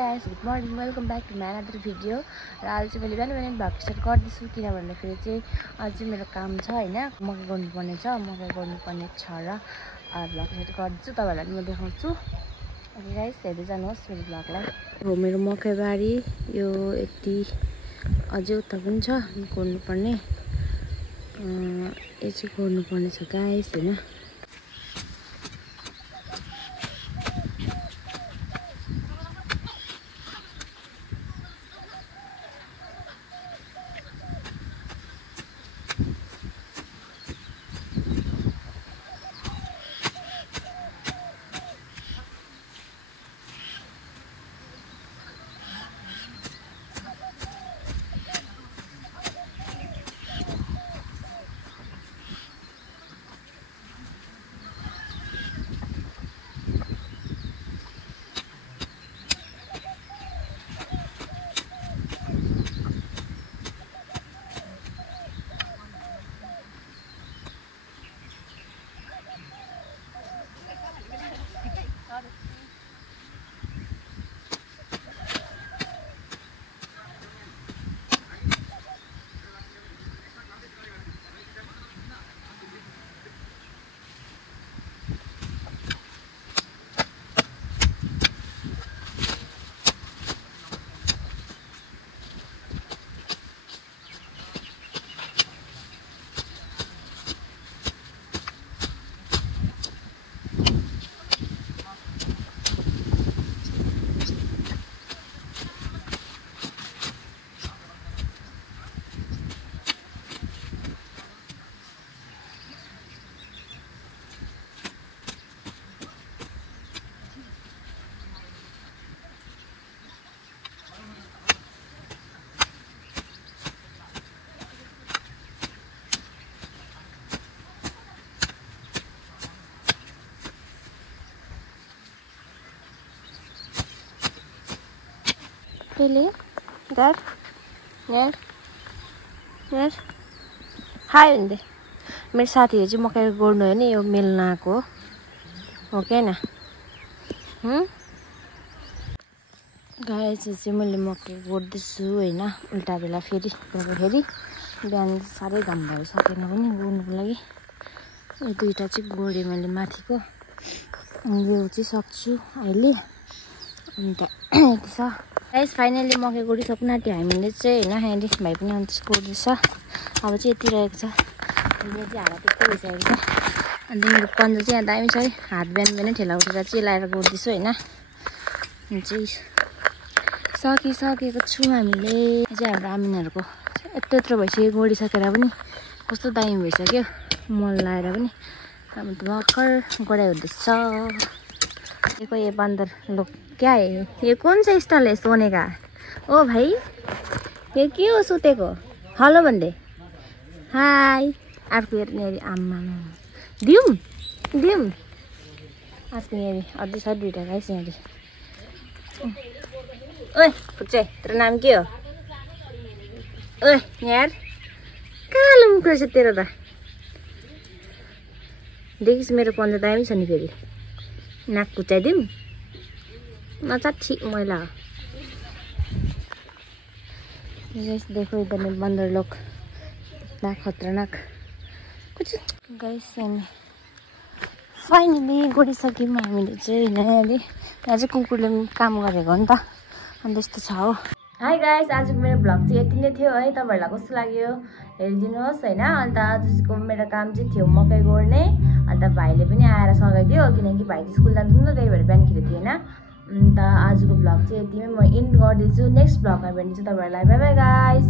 Guys, good morning, welcome back to my another video. र आज चाहिँ मैले बिहान भ्लग स्टार्ट गर्दैछु किन भन्दाखेरि चाहिँ आज चाहिँ मेरो काम छ हैन, मकै गर्नुपर्ने छ र भ्लग स्टार्ट गर्दैछु। तपाईहरुलाई म देखाउँछु। ओके गाइस, हेर्दै जानुहोस् मेरो भ्लगलाई। हो मेरो मकैबारी यो यति अझै उता पनि छ गर्नुपर्ने। यो चाहिँ गर्नुपर्ने छ गाइस हैन। Really? Dad? Dad? Dad? हाय भन्दै मेरो साथीहरु चाहिँ मकै गोड्नु हो नि, यो मिल्न आएको हो के न। गाइस चाहिँ मैले मकै गोड्दैछु हैन, उल्टा बेला फेरि बिहान साह्रै घाम भएर सकेन पनि गोड्नुको लागि। यो दुईटा चाहिँ गोडे मैले माथिको, यो चाहिँ सक्छु अहिले। अन्त यति छ गाइस, फाइनली मकै गोडिसक्नु आँट्यो हामीले चाहिँ हैन। हेरी भाइ पनि अन्त गोड्दैछ। अब चाहिँ यति रहेको छ। यो चाहिँ हात त्यस्तो भइसकेको छ। अन्त मेरो पन्जा चाहिँ यहाँ दामी छ है, हात बिहान ठेला उठेर चाहिँ लाएर गोड्दैछु हैन। चाहिँ सकिसकेको छु हामीले। चाहिँ हाम्रो आमिनहरूको यत्रो भइसक्यो गोडिसकेर पनि, कस्तो दामी भइसक्यो मल लाएर पनि। अब त भर्खर गोडाइ हुँदैछ। ये बंदर लोग क्या है, ये कौन सा स्टाइल है सोने का? ओ भाई ये के हो सुतेको? हेलो भन्दै हाय। अर्को हेर्ने आम्मा दिउँ अर्को हेरी अझै छ दुईटा गाइस हेरी। ओए फुच्चे, तेरो नाम के हो? ओए यार कालो मुख रहेछ तेरो त। देखिस् मेरो पन्जा दामी छ नि, फेरि नाक कुचाइदिउँ नचाठी मैला हो। देखो इधर में बंदर लोग इतना खतरनाक कुछ। गाइस फाइनली गोडिसक्यौँ हामीले चाहिँ हैन। अहिले यहाँ चाहिँ कुकुरले काम गरेको हो नि त, अन्त यस्तो छ हो। हाई गाइस, आजको मेरो भ्लग चाहिँ यति नै थियो है। तपाईहरुलाई कस्तो लाग्यो हेरिदिनुहोस् हैन। अन्त आजको मेरो काम चाहिँ थियो मकै गोड्ने। अन्त भाइले पनि आएर सघाइदियो, किनकि भाइ चाहिँ स्कुल जान्छ नि त, त्यही भएर बिहानखेरि थिएन। अन्त आजको भ्लग चाहिँ यतिमै म एन्ड गर्दैछु। नेक्स्ट भ्लगमा भेट्छु तपाईहरुलाई। Bye bye guys.